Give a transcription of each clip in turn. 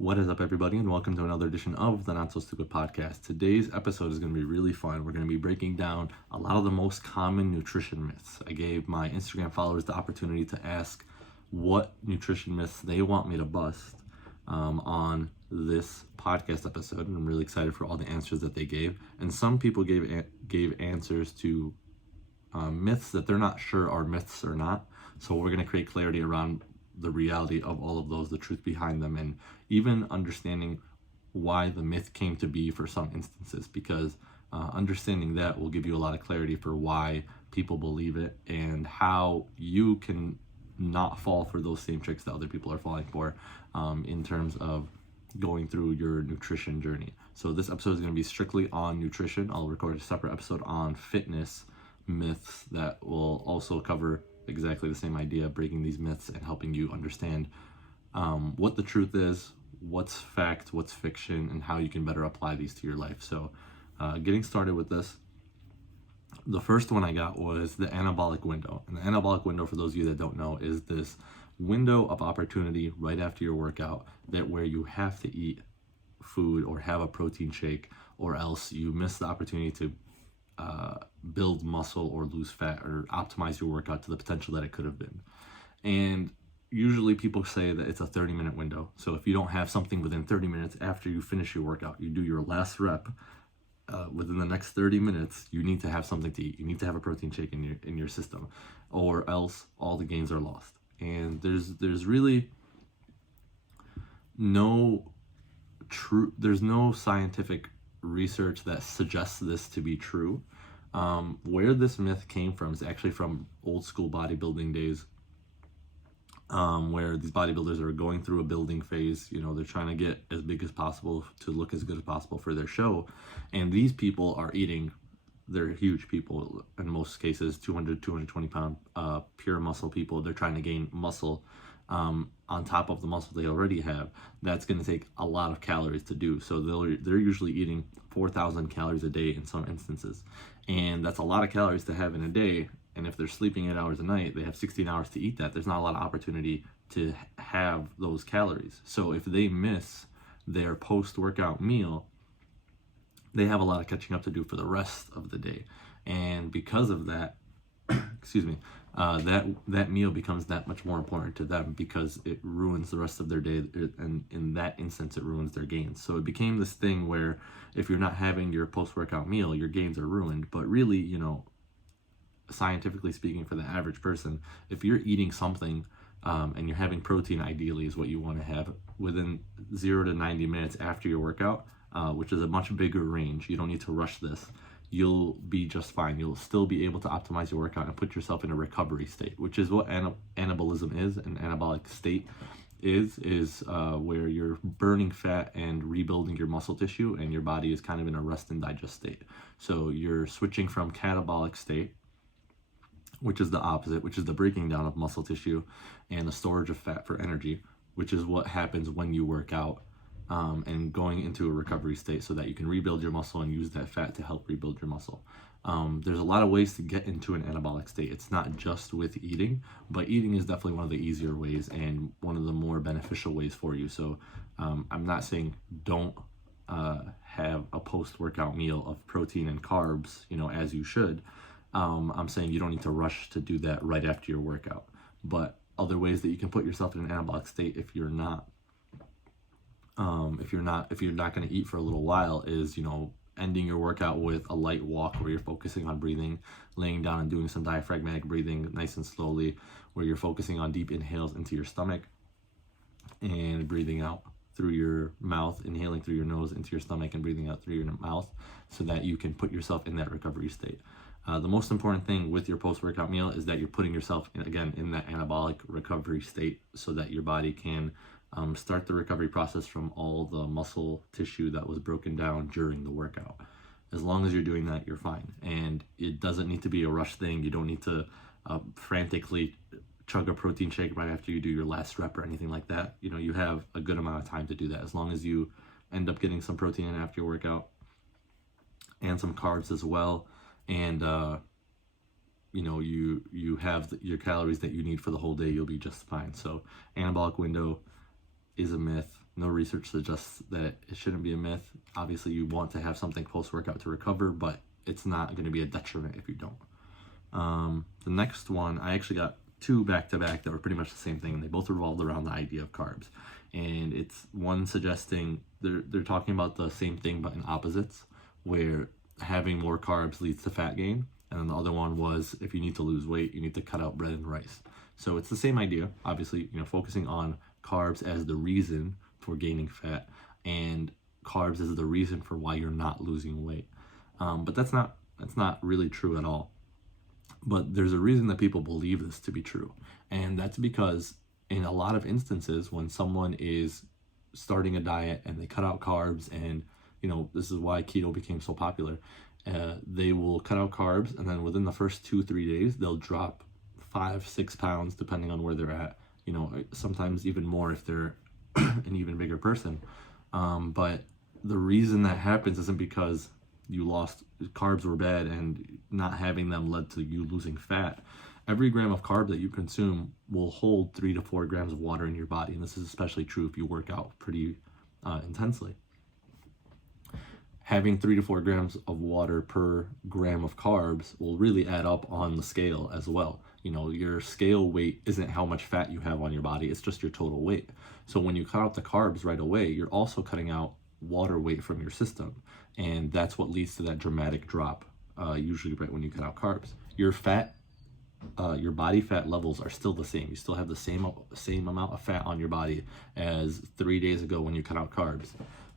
What is up, everybody, and welcome to another edition of the Not So Stupid podcast. Today's episode is going to be really fun. We're going to be breaking down a lot of the most common nutrition myths. I gave my Instagram followers the opportunity to ask what nutrition myths they want me to bust on this podcast episode, and I'm really excited for all the answers that they gave. And some people gave answers to myths that they're not sure are myths or not. So we're going to create clarity around the reality of all of those, the truth behind them, and even understanding why the myth came to be for some instances, because understanding that will give you a lot of clarity for why people believe it and how you can not fall for those same tricks that other people are falling for in terms of going through your nutrition journey. So this episode is going to be strictly on nutrition. I'll record a separate episode on fitness myths that will also cover exactly the same idea, breaking these myths and helping you understand what the truth is, what's fact, what's fiction, and how you can better apply these to your life. So getting started with this, the first one I got was the anabolic window. And the anabolic window, for those of you that don't know, is this window of opportunity right after your workout that where you have to eat food or have a protein shake, or else you miss the opportunity to build muscle or lose fat or optimize your workout to the potential that it could have been. And usually people say that it's a 30-minute window. So if you don't have something within 30 minutes after you finish your workout, you do your last rep, within the next 30 minutes, you need to have something to eat. You need to have a protein shake in your system, or else all the gains are lost. And there's really no scientific research that suggests this to be true. Where this myth came from is actually from old school bodybuilding days, where these bodybuilders are going through a building phase. You know, they're trying to get as big as possible to look as good as possible for their show, and these people are eating. They're huge people in most cases, 220 pound pure muscle people. They're trying to gain muscle on top of the muscle they already have. That's going to take a lot of calories to do. So they're usually eating 4,000 calories a day in some instances, and that's a lot of calories to have in a day. And if they're sleeping 8 hours a night, they have 16 hours to eat that. There's not a lot of opportunity to have those calories. So if they miss their post-workout meal, they have a lot of catching up to do for the rest of the day. And because of that, that meal becomes that much more important to them, because it ruins the rest of their day, and in that instance it ruins their gains. So it became this thing where if you're not having your post-workout meal, your gains are ruined. But really, you know, scientifically speaking, for the average person, if you're eating something and you're having protein, ideally is what you want to have within 0 to 90 minutes after your workout, which is a much bigger range. You don't need to rush this. You'll be just fine. You'll still be able to optimize your workout and put yourself in a recovery state, which is what anabolism is. An anabolic state is where you're burning fat and rebuilding your muscle tissue, and your body is kind of in a rest and digest state. So you're switching from catabolic state, which is the opposite, which is the breaking down of muscle tissue and the storage of fat for energy, which is what happens when you work out, and going into a recovery state so that you can rebuild your muscle and use that fat to help rebuild your muscle. There's a lot of ways to get into an anabolic state. It's not just with eating, but eating is definitely one of the easier ways and one of the more beneficial ways for you. So I'm not saying don't have a post-workout meal of protein and carbs, you know, as you should. I'm saying you don't need to rush to do that right after your workout. But other ways that you can put yourself in an anabolic state if you're not going to eat for a little while is, you know, ending your workout with a light walk where you're focusing on breathing, laying down and doing some diaphragmatic breathing nice and slowly, where you're focusing on deep inhales into your stomach and breathing out through your mouth, inhaling through your nose into your stomach and breathing out through your mouth, so that you can put yourself in that recovery state. The most important thing with your post-workout meal is that you're putting yourself in that anabolic recovery state, so that your body can start the recovery process from all the muscle tissue that was broken down during the workout. As long as you're doing that, you're fine. And it doesn't need to be a rush thing. You don't need to frantically chug a protein shake right after you do your last rep or anything like that. You know, you have a good amount of time to do that, as long as you end up getting some protein in after your workout and some carbs as well. And you know, you have your calories that you need for the whole day, you'll be just fine. So anabolic window is a myth. No research suggests that it shouldn't be a myth. Obviously, you want to have something post-workout to recover, but it's not going to be a detriment if you don't. The next one, I actually got two back-to-back that were pretty much the same thing. They both revolved around the idea of carbs. And it's one suggesting, they're talking about the same thing but in opposites, where having more carbs leads to fat gain. And then the other one was, if you need to lose weight, you need to cut out bread and rice. So it's the same idea, obviously, focusing on carbs as the reason for gaining fat, and carbs as the reason for why you're not losing weight. But that's not really true at all. But there's a reason that people believe this to be true, and that's because in a lot of instances when someone is starting a diet and they cut out carbs, and this is why keto became so popular, they will cut out carbs, and then within the first 2-3 days they'll drop 5-6 pounds depending on where they're at, sometimes even more if they're an even bigger person. But the reason that happens isn't because carbs were bad and not having them led to you losing fat. Every gram of carb that you consume will hold 3 to 4 grams of water in your body, and this is especially true if you work out pretty intensely. Having 3 to 4 grams of water per gram of carbs will really add up on the scale as well. Your scale weight isn't how much fat you have on your body, it's just your total weight. So when you cut out the carbs right away, you're also cutting out water weight from your system, and that's what leads to that dramatic drop, usually right when you cut out carbs. Your body fat levels are still the same. You still have the same amount of fat on your body as 3 days ago when you cut out carbs,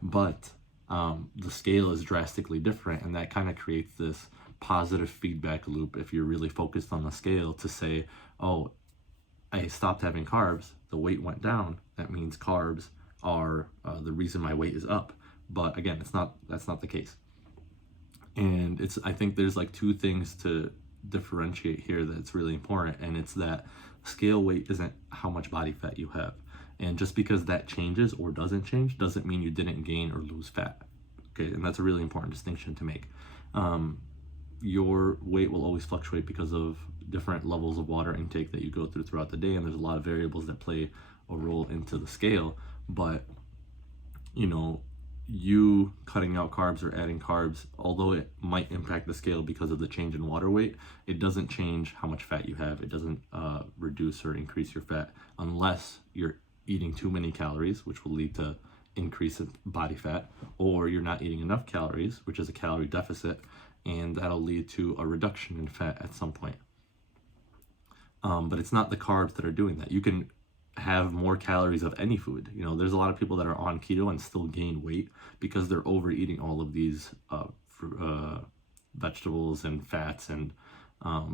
but the scale is drastically different, and that kind of creates this positive feedback loop if you're really focused on the scale to say, oh, I stopped having carbs, the weight went down, that means carbs are the reason my weight is up. But again, that's not the case. And I think there's like two things to differentiate here that's really important, and it's that scale weight isn't how much body fat you have. And just because that changes or doesn't change doesn't mean you didn't gain or lose fat. Okay, and that's a really important distinction to make. Your weight will always fluctuate because of different levels of water intake that you go through throughout the day, and there's a lot of variables that play a role into the scale. But you cutting out carbs or adding carbs, although it might impact the scale because of the change in water weight, it doesn't change how much fat you have. It doesn't reduce or increase your fat unless you're eating too many calories, which will lead to increase in body fat, or you're not eating enough calories, which is a calorie deficit, and that'll lead to a reduction in fat at some point. But it's not the carbs that are doing that. You can have more calories of any food. There's a lot of people that are on keto and still gain weight because they're overeating all of these vegetables and fats and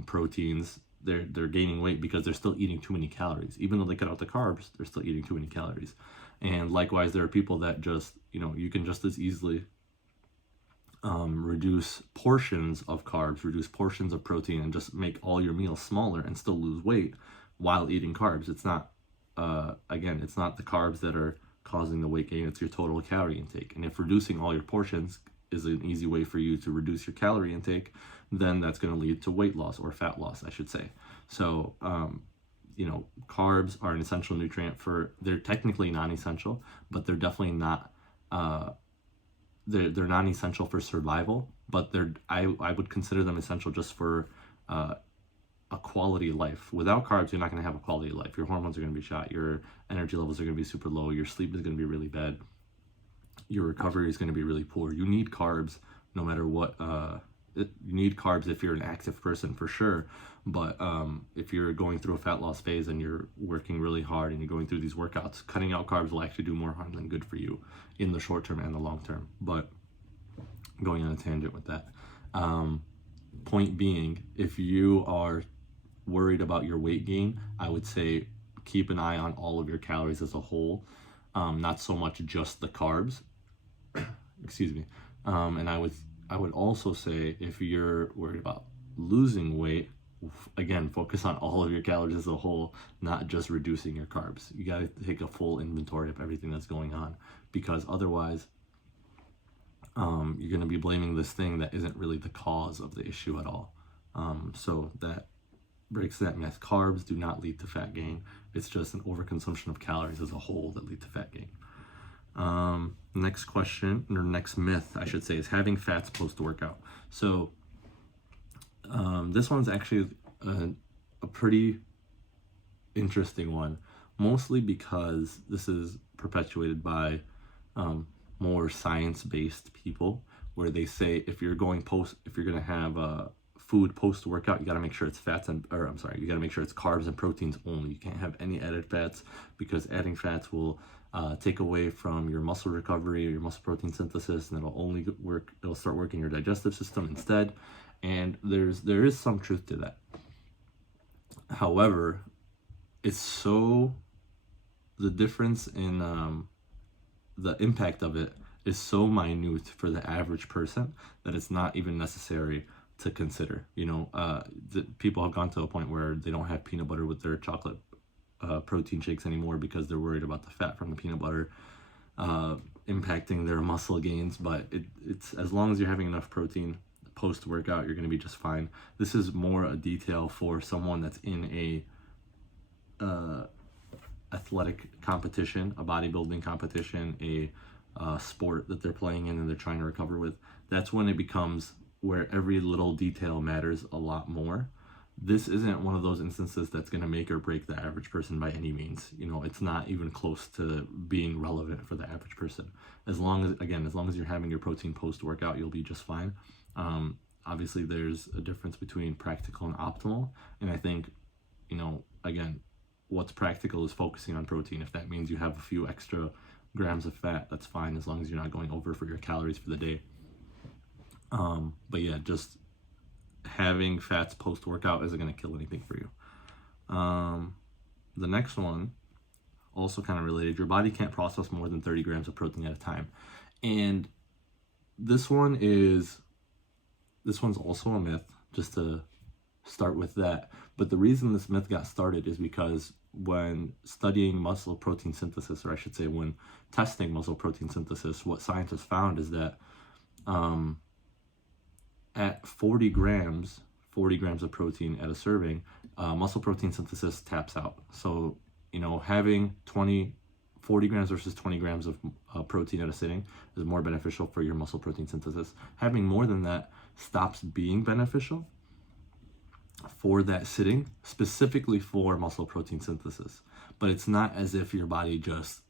proteins. They're gaining weight because they're still eating too many calories. Even though they cut out the carbs, they're still eating too many calories. And likewise, there are people that just, you can just as easily reduce portions of carbs, reduce portions of protein, and just make all your meals smaller and still lose weight while eating carbs. It's not, it's not the carbs that are causing the weight gain, it's your total calorie intake. And if reducing all your portions is an easy way for you to reduce your calorie intake, then that's going to lead to weight loss, or fat loss, I should say. So, carbs are an essential nutrient they're technically non-essential, but they're definitely not, they're non-essential for survival, but I would consider them essential just for a quality life. Without carbs, you're not going to have a quality life. Your hormones are going to be shot, your energy levels are going to be super low, your sleep is going to be really bad, your recovery is going to be really poor. You need carbs no matter what. You need carbs if you're an active person, for sure, but if you're going through a fat loss phase and you're working really hard and you're going through these workouts, cutting out carbs will actually do more harm than good for you in the short term and the long term. But going on a tangent with that, point being, if you are worried about your weight gain, I would say keep an eye on all of your calories as a whole, not so much just the carbs. Excuse me. And I would also say, if you're worried about losing weight, again, focus on all of your calories as a whole, not just reducing your carbs. You got to take a full inventory of everything that's going on, because otherwise you're going to be blaming this thing that isn't really the cause of the issue at all. So that breaks that myth. Carbs do not lead to fat gain. It's just an overconsumption of calories as a whole that lead to fat gain. Next question, or next myth, I should say, is having fats post-workout. So this one's actually a pretty interesting one, mostly because this is perpetuated by more science-based people, where they say if you're going if you're gonna have food post-workout, you gotta make sure it's you gotta make sure it's carbs and proteins only. You can't have any added fats, because adding fats will take away from your muscle recovery or your muscle protein synthesis, and it'll start working your digestive system instead. And there is some truth to that. However, the difference in the impact of it is so minute for the average person that it's not even necessary to consider. People have gone to a point where they don't have peanut butter with their chocolate protein shakes anymore because they're worried about the fat from the peanut butter impacting their muscle gains. But it's as long as you're having enough protein post-workout, you're going to be just fine. This is more a detail for someone that's in a athletic competition, a bodybuilding competition, a sport that they're playing in and they're trying to recover with. That's when it becomes where every little detail matters a lot more. This isn't one of those instances that's going to make or break the average person by any means. It's not even close to being relevant for the average person. As long as you're having your protein post-workout, you'll be just fine. Obviously there's a difference between practical and optimal, and I think, again, what's practical is focusing on protein. If that means you have a few extra grams of fat, that's fine, as long as you're not going over for your calories for the day. But yeah, just having fats post-workout isn't going to kill anything for you. The next one, also kind of related, your body can't process more than 30 grams of protein at a time. And this one's also a myth, just to start with that. But the reason this myth got started is because when studying muscle protein synthesis, or I should say when testing muscle protein synthesis, what scientists found is that at 40 grams of protein at a serving, muscle protein synthesis taps out. So, having 40 grams versus 20 grams of protein at a sitting is more beneficial for your muscle protein synthesis. Having more than that stops being beneficial for that sitting, specifically for muscle protein synthesis. But it's not as if your body just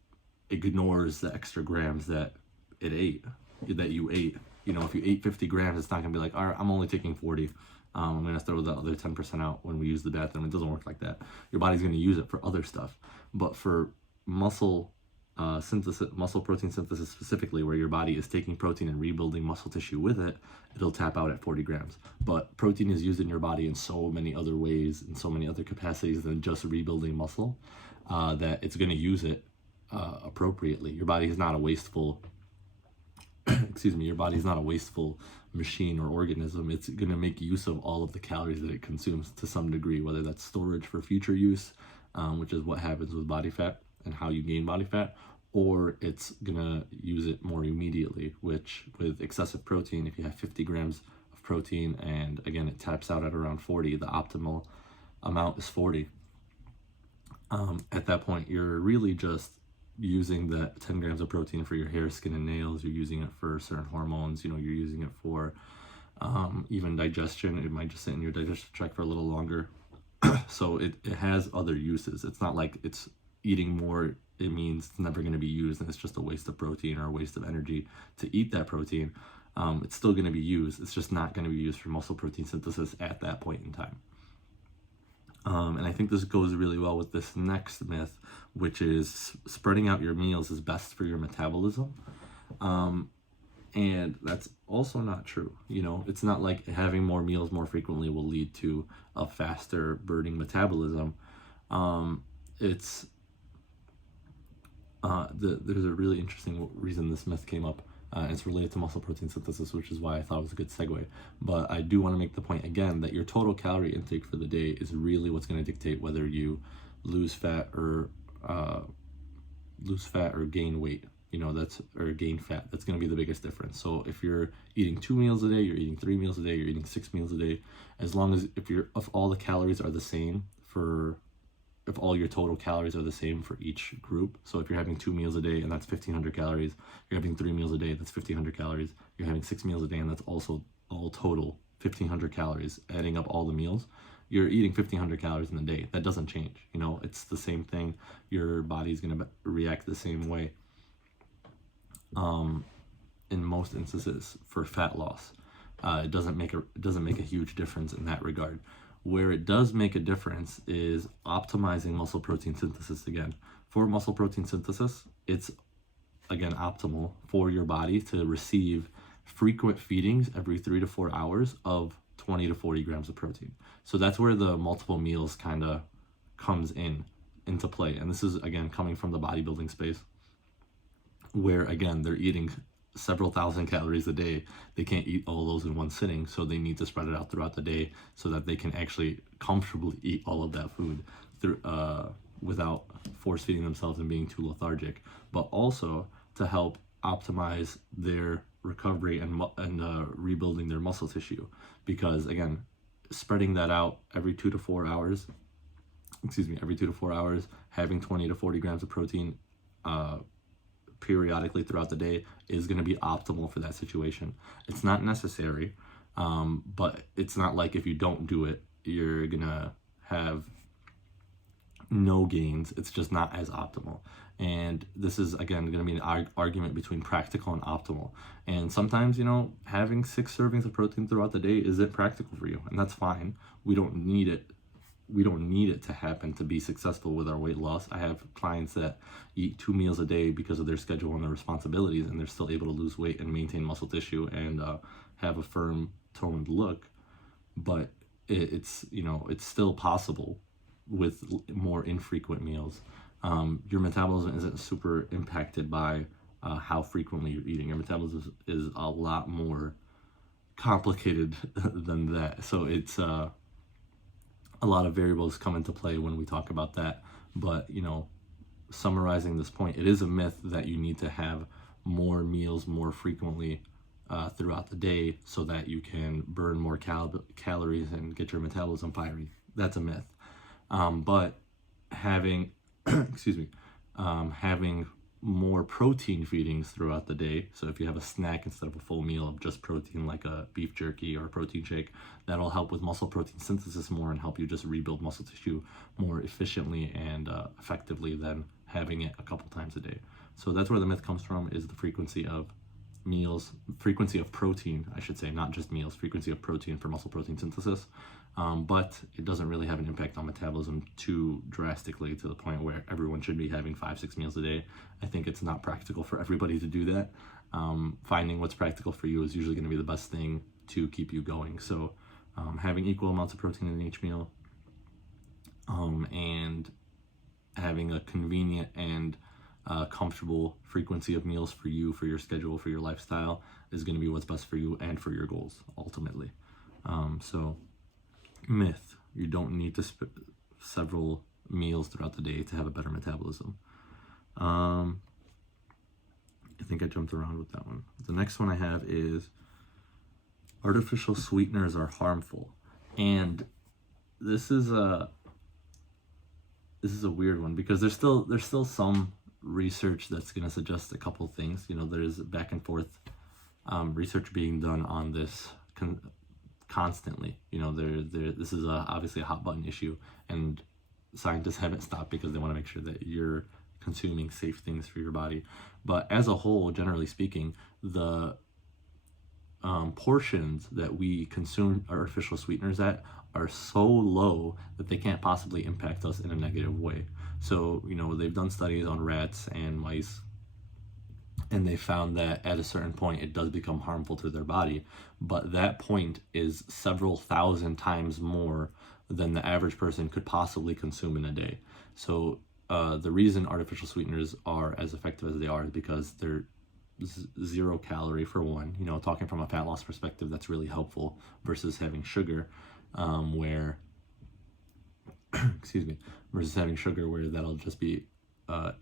ignores the extra grams that you ate. If you ate 50 grams, it's not going to be like, all right, I'm only taking 40. I'm going to throw the other 10% out when we use the bathroom. It doesn't work like that. Your body's going to use it for other stuff. But for muscle protein synthesis specifically, where your body is taking protein and rebuilding muscle tissue with it, it'll tap out at 40 grams. But protein is used in your body in so many other ways, in so many other capacities than just rebuilding muscle, that it's going to use it appropriately. Your body is not a wasteful your body's not a wasteful machine or organism. It's going to make use of all of the calories that it consumes to some degree, whether that's storage for future use, which is what happens with body fat and how you gain body fat, or it's going to use it more immediately, which with excessive protein, if you have 50 grams of protein and again it taps out at around 40, the optimal amount is 40. At that point, you're really just using the 10 grams of protein for your hair, skin, and nails. You're using it for certain hormones. You're using it for even digestion. It might just sit in your digestive tract for a little longer. So it has other uses. It's not like it's eating more, it means it's never going to be used and it's just a waste of protein or a waste of energy to eat that protein. It's still going to be used. It's just not going to be used for muscle protein synthesis at that point in time. And I think this goes really well with this next myth, which is spreading out your meals is best for your metabolism. And that's also not true. It's not like having more meals more frequently will lead to a faster burning metabolism. There's a really interesting reason this myth came up. It's related to muscle protein synthesis, which is why I thought it was a good segue. But I do want to make the point again that your total calorie intake for the day is really what's going to dictate whether you lose fat or gain weight. Or gain fat. That's going to be the biggest difference. So if you're eating 2 meals a day, you're eating 3 meals a day, you're eating 6 meals a day, if all the calories are the same for if all your total calories are the same for each group. So if you're having 2 meals a day and that's 1,500 calories, you're having 3 meals a day, that's 1,500 calories. You're having 6 meals a day and that's also all total 1,500 calories. Adding up all the meals, you're eating 1,500 calories in a day. That doesn't change. You know, it's the same thing. Your body's going to react the same way. In most instances for fat loss, it doesn't make a huge difference in that regard. Where it does make a difference is optimizing muscle protein synthesis again. For muscle protein synthesis, it's again optimal for your body to receive frequent feedings every 3 to 4 hours of 20 to 40 grams of protein. So that's where the multiple meals kind of comes into play. And this is again coming from the bodybuilding space, where again they're eating several thousand calories a day. They can't eat all those in one sitting, so they need to spread it out throughout the day so that they can actually comfortably eat all of that food through without force feeding themselves and being too lethargic, but also to help optimize their recovery and rebuilding their muscle tissue. Because again, spreading that out every 2 to 4 hours, having 20 to 40 grams of protein periodically throughout the day is going to be optimal for that situation. It's not necessary, but it's not like if you don't do it, you're going to have no gains. It's just not as optimal. And this is, again, going to be an argument between practical and optimal. And sometimes, you know, having 6 servings of protein throughout the day isn't practical for you, and that's fine. We don't need it. We don't need it to happen to be successful with our weight loss. I have clients that eat 2 meals a day because of their schedule and their responsibilities, and they're still able to lose weight and maintain muscle tissue and have a firm, toned look. But it's still possible with more infrequent meals. Your metabolism isn't super impacted by how frequently you're eating. Your metabolism is a lot more complicated than that. So it's a lot of variables come into play when we talk about that. But, you know, summarizing this point, it is a myth that you need to have more meals more frequently throughout the day so that you can burn more calories and get your metabolism firing. That's a myth. But having, having more protein feedings throughout the day. So if you have a snack instead of a full meal of just protein, like a beef jerky or a protein shake, that'll help with muscle protein synthesis more and help you just rebuild muscle tissue more efficiently and effectively than having it a couple times a day. So that's where the myth comes from, is the frequency of meals, frequency of protein, I should say, not just meals, frequency of protein for muscle protein synthesis. But it doesn't really have an impact on metabolism too drastically to the point where everyone should be having 5-6 meals a day. I think it's not practical for everybody to do that. Finding what's practical for you is usually going to be the best thing to keep you going. So having equal amounts of protein in each meal and having a convenient and comfortable frequency of meals for you, for your schedule, for your lifestyle, is going to be what's best for you and for your goals ultimately. So myth, you don't need to several meals throughout the day to have a better metabolism. I think I jumped around with that one. The next one I have is artificial sweeteners are harmful. And this is a weird one because there's still some research that's going to suggest a couple things. You know, there's back and forth research being done on this constantly. You know, this is obviously a hot button issue, and scientists haven't stopped because they want to make sure that you're consuming safe things for your body. But as a whole, generally speaking, the portions that we consume artificial sweeteners at are so low that they can't possibly impact us in a negative way. So, you know, they've done studies on rats and mice, and they found that at a certain point it does become harmful to their body, but that point is several thousand times more than the average person could possibly consume in a day. So the reason artificial sweeteners are as effective as they are is because they're 0 calorie for one. You know, talking from a fat loss perspective, that's really helpful versus having sugar, where versus having sugar where that'll just be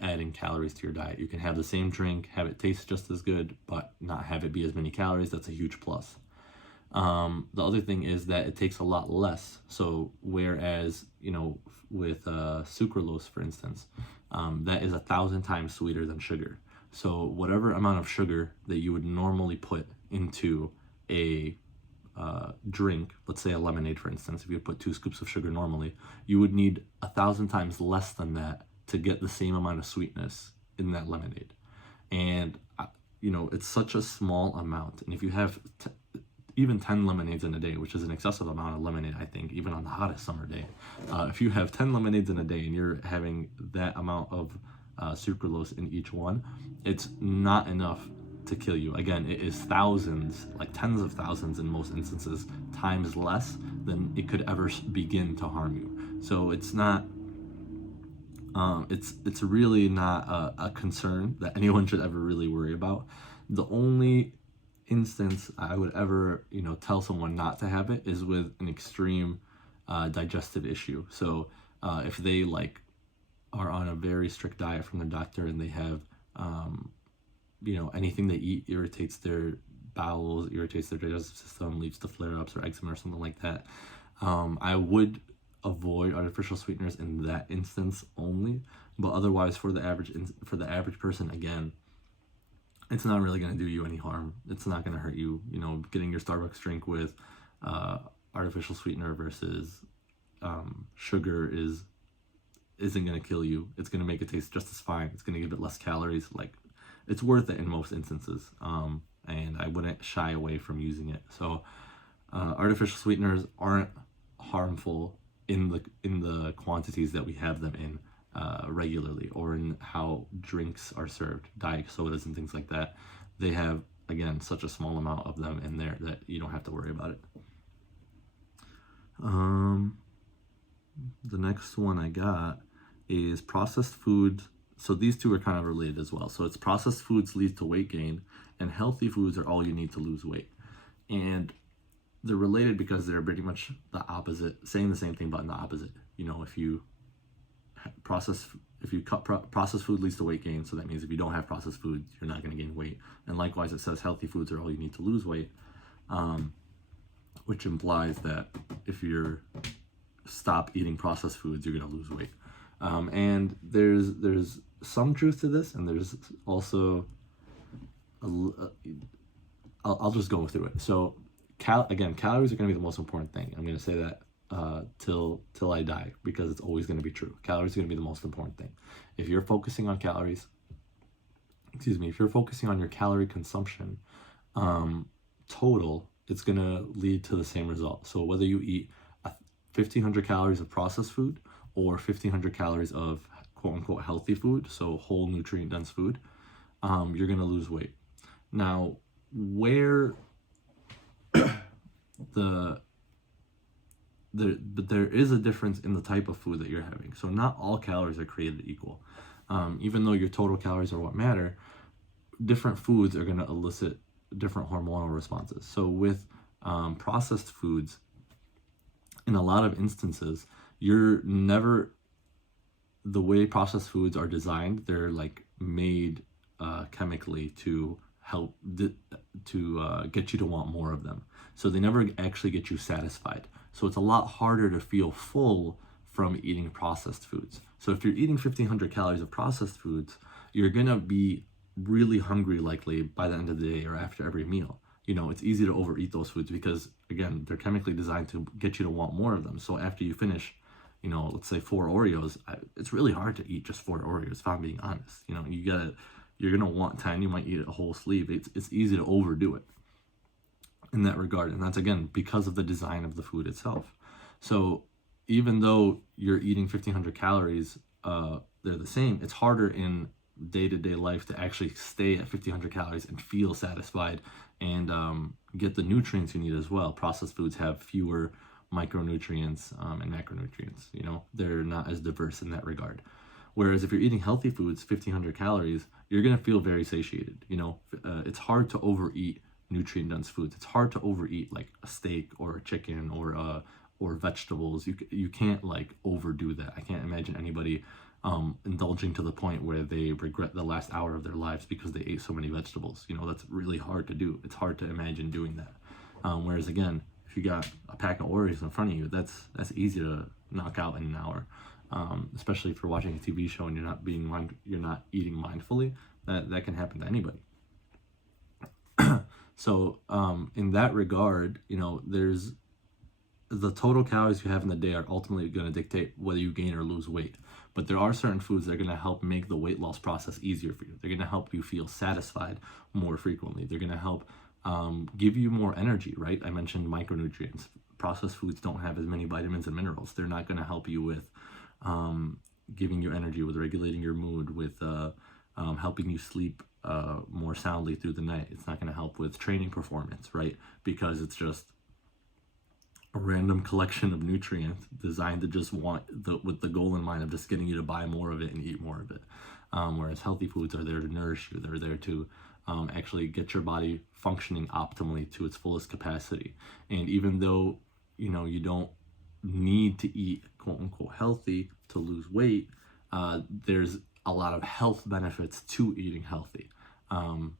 adding calories to your diet. You can have the same drink, have it taste just as good, but not have it be as many calories. That's a huge plus. The other thing is that it takes a lot less. So whereas, with sucralose, for instance, that is 1,000 times sweeter than sugar. So whatever amount of sugar that you would normally put into a drink, let's say a lemonade, for instance, if you put 2 scoops of sugar normally, you would need 1,000 times less than that to get the same amount of sweetness in that lemonade. And, it's such a small amount. And if you have even 10 lemonades in a day, which is an excessive amount of lemonade, I think, even on the hottest summer day. If you have 10 lemonades in a day and you're having that amount of sucralose in each one, it's not enough to kill you. Again, it is thousands, like tens of thousands in most instances, times less than it could ever begin to harm you. So it's not, it's really not a concern that anyone should ever really worry about. The only instance I would ever, tell someone not to have it is with an extreme digestive issue. So if they are on a very strict diet from their doctor and they have, anything they eat irritates their bowels, irritates their digestive system, leads to flare-ups or eczema or something like that, I would avoid artificial sweeteners in that instance only. But otherwise, for the average person, again, it's not really going to do you any harm. It's not going to hurt you. Getting your Starbucks drink with artificial sweetener versus sugar isn't going to kill you. It's going to make it taste just as fine. It's going to give it less calories. It's worth it in most instances. And I wouldn't shy away from using it. So artificial sweeteners aren't harmful in the quantities that we have them in regularly, or in how drinks are served, diet sodas and things like that. They have, again, such a small amount of them in there that you don't have to worry about it. The next one I got is processed foods. So these two are kind of related as well. So it's processed foods lead to weight gain, and healthy foods are all you need to lose weight. And they're related because they're pretty much the opposite, saying the same thing but in the opposite. Processed food leads to weight gain, so that means if you don't have processed food, you're not going to gain weight. And likewise, it says healthy foods are all you need to lose weight, which implies that if you stop eating processed foods, you're going to lose weight. And there's some truth to this, and there's also I'll just go through it. So calories are going to be the most important thing. I'm going to say that till I die, because it's always going to be true. Calories are going to be the most important thing. If you're focusing on if you're focusing on your calorie consumption total, it's going to lead to the same result. So whether you eat 1,500 calories of processed food or 1,500 calories of quote unquote healthy food, so whole nutrient dense food, you're going to lose weight. Now, where but there is a difference in the type of food that you're having. So not all calories are created equal. Even though your total calories are what matter, different foods are going to elicit different hormonal responses. So with processed foods, in a lot of instances, the way processed foods are designed, they're made chemically to help get you to want more of them. So they never actually get you satisfied. So it's a lot harder to feel full from eating processed foods. So if you're eating 1,500 calories of processed foods, you're gonna be really hungry likely by the end of the day or after every meal. It's easy to overeat those foods because, again, they're chemically designed to get you to want more of them. So after you finish, let's say 4 Oreos, it's really hard to eat just 4 Oreos, if I'm being honest. You're gonna want 10, you might eat a whole sleeve. It's easy to overdo it in that regard. And that's, again, because of the design of the food itself. So even though you're eating 1,500 calories, they're the same, it's harder in day-to-day life to actually stay at 1,500 calories and feel satisfied and get the nutrients you need as well. Processed foods have fewer micronutrients and macronutrients. They're not as diverse in that regard. Whereas if you're eating healthy foods, 1,500 calories, you're going to feel very satiated. It's hard to overeat nutrient dense foods. It's hard to overeat like a steak or a chicken or vegetables. You can't overdo that. I can't imagine anybody indulging to the point where they regret the last hour of their lives because they ate so many vegetables. That's really hard to do. It's hard to imagine doing that. Whereas again, if you got a pack of Oreos in front of you, that's easy to knock out in an hour. Especially if you're watching a TV show and you're not eating mindfully, that can happen to anybody. So in that regard, there's the total calories you have in the day are ultimately going to dictate whether you gain or lose weight. But there are certain foods that are going to help make the weight loss process easier for you. They're going to help you feel satisfied more frequently. They're going to help give you more energy, right? I mentioned micronutrients. Processed foods don't have as many vitamins and minerals. They're not going to help you with giving you energy, with regulating your mood, with helping you sleep more soundly through the night. It's not going to help with training performance, right? Because it's just a random collection of nutrients designed to just with the goal in mind of just getting you to buy more of it and eat more of it. Whereas healthy foods are there to nourish you. They're there to actually get your body functioning optimally to its fullest capacity. And even though, you don't need to eat quote unquote healthy to lose weight, there's a lot of health benefits to eating healthy.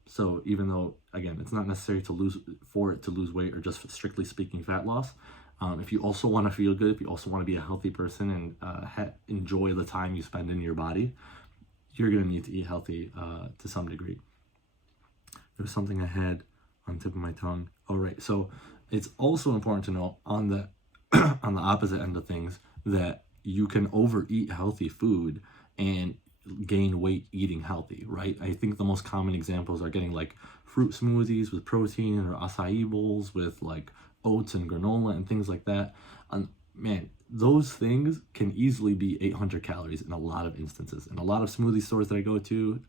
So even though, again, it's not necessary to lose weight or just strictly speaking fat loss, if you also want to feel good, if you also want to be a healthy person and enjoy the time you spend in your body, you're going to need to eat healthy to some degree. There was something I had on the tip of my tongue. All right, so it's also important to know on the on the opposite end of things that you can overeat healthy food and gain weight eating healthy, right? I think the most common examples are getting like fruit smoothies with protein or acai bowls with like oats and granola and things like that. And man, those things can easily be 800 calories in a lot of instances. In a lot of smoothie stores that I go to,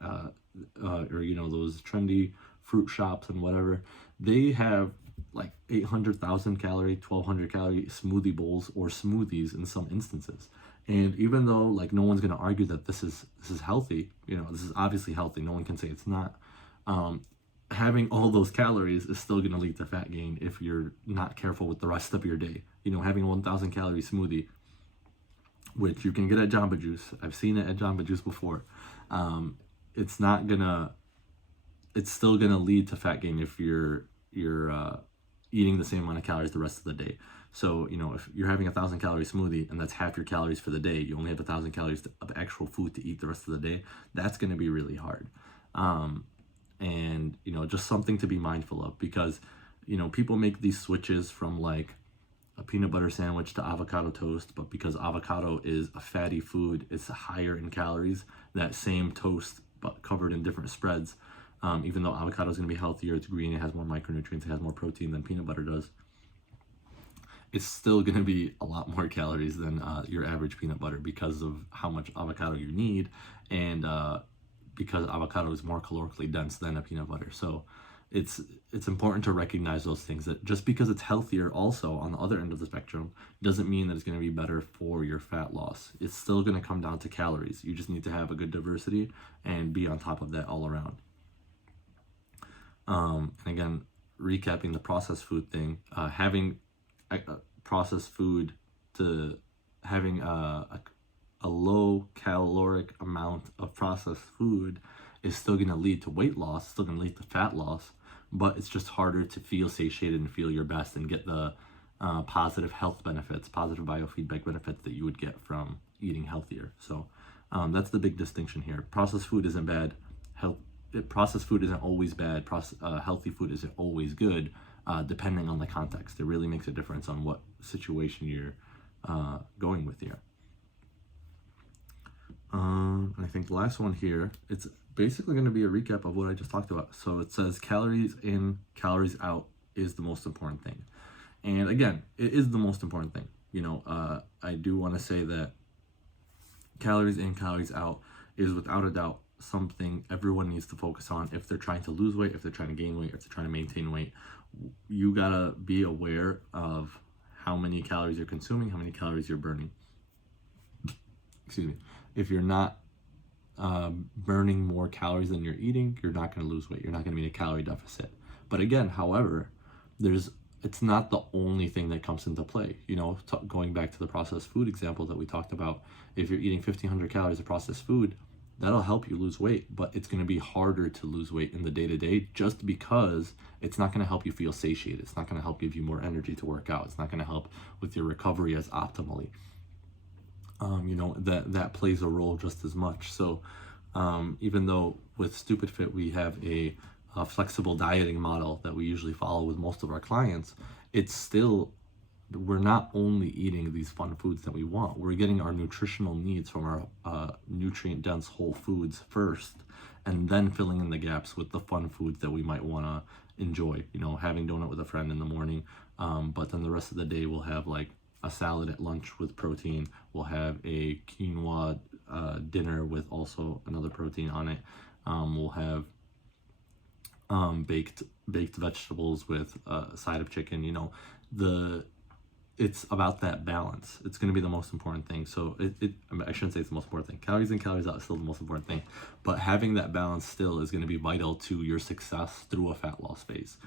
or those trendy fruit shops and whatever, they have like 800,000 calorie, 1,200 calorie smoothie bowls or smoothies in some instances. And even though like no one's going to argue that this is healthy, this is obviously healthy. No one can say it's not. Having all those calories is still going to lead to fat gain if you're not careful with the rest of your day. Having a 1,000 calorie smoothie, which you can get at Jamba Juice. I've seen it at Jamba Juice before. It's still gonna lead to fat gain if you're eating the same amount of calories the rest of the day. So if you're having 1,000 calorie smoothie and that's half your calories for the day, you only have 1,000 calories of actual food to eat the rest of the day. That's gonna be really hard. And just something to be mindful of, because people make these switches from like a peanut butter sandwich to avocado toast, but because avocado is a fatty food, it's higher in calories. That same toast, but covered in different spreads, even though avocado is going to be healthier, it's green, it has more micronutrients, it has more protein than peanut butter does, it's still going to be a lot more calories than your average peanut butter because of how much avocado you need, and because avocado is more calorically dense than a peanut butter. So it's important to recognize those things, that just because it's healthier also on the other end of the spectrum doesn't mean that it's going to be better for your fat loss. It's still going to come down to calories. You just need to have a good diversity and be on top of that all around. And again, recapping the processed food thing, having processed food to having a low caloric amount of processed food is still going to lead to weight loss, still going to lead to fat loss, but it's just harder to feel satiated and feel your best and get the positive health benefits, positive biofeedback benefits that you would get from eating healthier. So that's the big distinction here. Processed food isn't bad. Processed food isn't always bad. Healthy food isn't always good, depending on the context. It really makes a difference on what situation you're going with here. I think the last one here, it's basically going to be a recap of what I just talked about. So it says calories in, calories out is the most important thing. And again, it is the most important thing. I do want to say that calories in, calories out is without a doubt something everyone needs to focus on if they're trying to lose weight, if they're trying to gain weight, if they're trying to maintain weight. You gotta be aware of how many calories you're consuming, how many calories you're burning. Excuse me. If you're not burning more calories than you're eating, you're not going to lose weight. You're not going to be in a calorie deficit. But again, however, it's not the only thing that comes into play. Going back to the processed food example that we talked about, if you're eating 1,500 calories of processed food, that'll help you lose weight, but it's going to be harder to lose weight in the day-to-day just because it's not going to help you feel satiated. It's not going to help give you more energy to work out. It's not going to help with your recovery as optimally. That plays a role just as much. So even though with Stupid Fit we have a flexible dieting model that we usually follow with most of our clients, it's still, we're not only eating these fun foods that we want, we're getting our nutritional needs from our nutrient dense whole foods first, and then filling in the gaps with the fun foods that we might want to enjoy, having donut with a friend in the morning, but then the rest of the day we'll have like a salad at lunch with protein, we'll have a quinoa dinner with also another protein on it, we'll have baked vegetables with a side of chicken. It's about that balance. It's going to be the most important thing. So I shouldn't say it's the most important thing. Calories in, calories out is still the most important thing, but having that balance still is going to be vital to your success through a fat loss phase,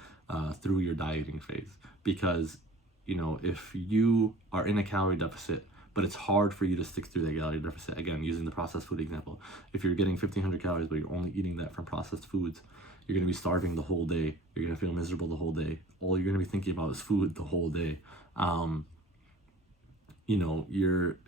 through your dieting phase. Because if you are in a calorie deficit, but it's hard for you to stick through that calorie deficit, again, using the processed food example, if you're getting 1,500 calories, but you're only eating that from processed foods, you're going to be starving the whole day. You're going to feel miserable the whole day. All you're going to be thinking about is food the whole day.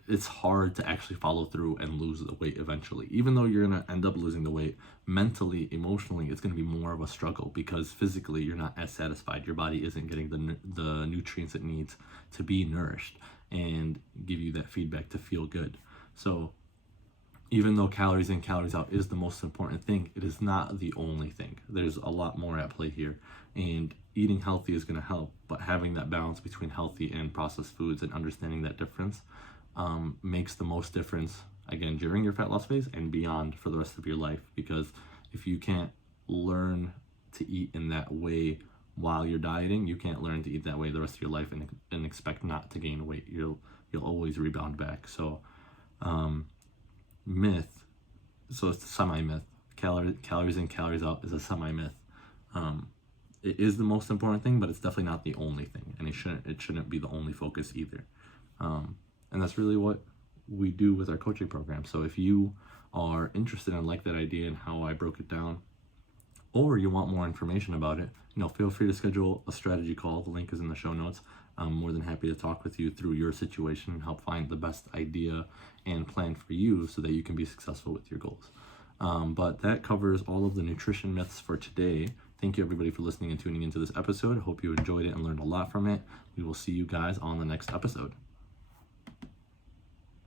It's hard to actually follow through and lose the weight eventually. Even though you're going to end up losing the weight, mentally, emotionally, it's going to be more of a struggle because physically you're not as satisfied. Your body isn't getting the nutrients it needs to be nourished and give you that feedback to feel good. So even though calories in, calories out is the most important thing, it is not the only thing. There's a lot more at play here. And eating healthy is going to help, but having that balance between healthy and processed foods and understanding that difference makes the most difference, again, during your fat loss phase and beyond for the rest of your life. Because if you can't learn to eat in that way while you're dieting, you can't learn to eat that way the rest of your life and expect not to gain weight. You'll always rebound back. So myth, so it's a semi-myth. Calories in, calories out is a semi-myth. It is the most important thing, but it's definitely not the only thing, and it shouldn't be the only focus either. And that's really what we do with our coaching program. So if you are interested and like that idea and how I broke it down, or you want more information about it, feel free to schedule a strategy call. The link is in the show notes. I'm more than happy to talk with you through your situation and help find the best idea and plan for you so that you can be successful with your goals. But that covers all of the nutrition myths for today. Thank you everybody for listening and tuning into this episode. Hope you enjoyed it and learned a lot from it. We will see you guys on the next episode.